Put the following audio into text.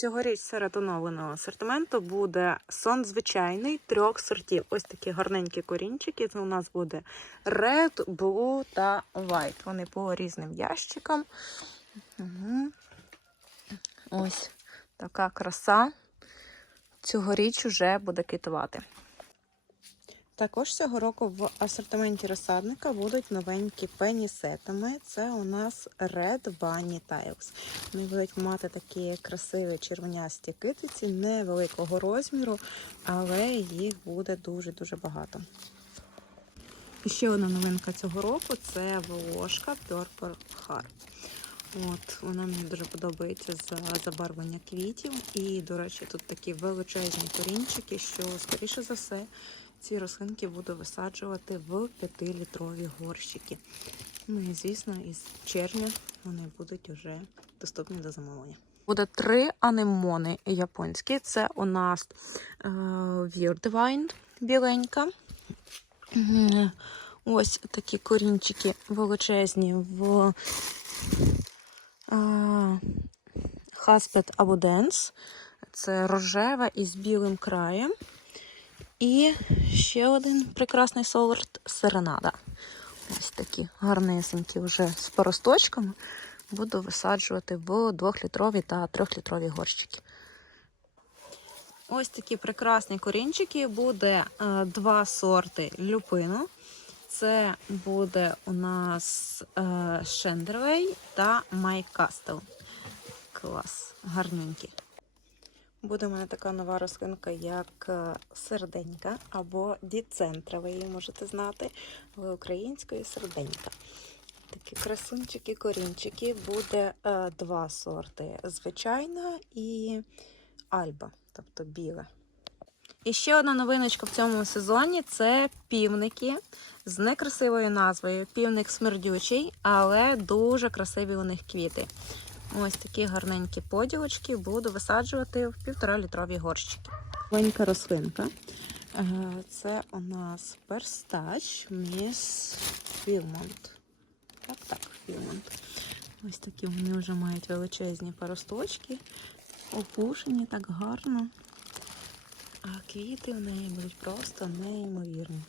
Цьогоріч серед оновленого асортименту буде сон звичайний трьох сортів. Ось такі гарненькі корінчики. Це у нас буде Red, Blue та White. Вони по різним ящикам. Угу. Ось така краса. Цьогоріч уже буде квітувати. Також цього року в асортименті розсадника будуть новенькі пенісетами. Це у нас Red Bunny Tiles. Вони будуть мати такі красиві червонясті китиці невеликого розміру, але їх буде дуже-дуже багато. І ще одна новинка цього року це волошка Purple Heart. От, вона мені дуже подобається за забарвлення квітів. І, до речі, тут такі величезні корінчики, що, скоріше за все, ці рослинки буду висаджувати в 5-літрові горщики. Ну і, звісно, із червня вони будуть вже доступні до замовлення. Буде три анемони японські. Це у нас е, Weirdvine біленька. Ось такі корінчики величезні в Хаспет Abundance. Це рожева із білим краєм. І ще один прекрасний сорт Серенада. Ось такі гарнесенькі вже з поросточками. Буду висаджувати в 2-літрові та 3-літрові горщики. Ось такі прекрасні корінчики. Буде е, два сорти люпину. Це буде у нас е, Шендервей та Майкастел. Клас, гарненький. Буде у мене така нова рослинка, як е, серденька або діцентра, ви її можете знати, але українською серденька. Такі красунчики, корінчики. Буде е, два сорти: звичайна і альба, тобто біла. І ще одна новиночка в цьому сезоні це півники з некрасивою назвою. Півник смердючий, але дуже красиві у них квіти. Ось такі гарненькі поділочки буду висаджувати в півтора-літрові горщики. Маленька рослинка. Е, Це у нас перстач міс Філмонт. Так, так, Філмонт. Ось такі вони вже мають величезні паросточки, опушені так гарно. А квіти в неї будуть просто неймовірні.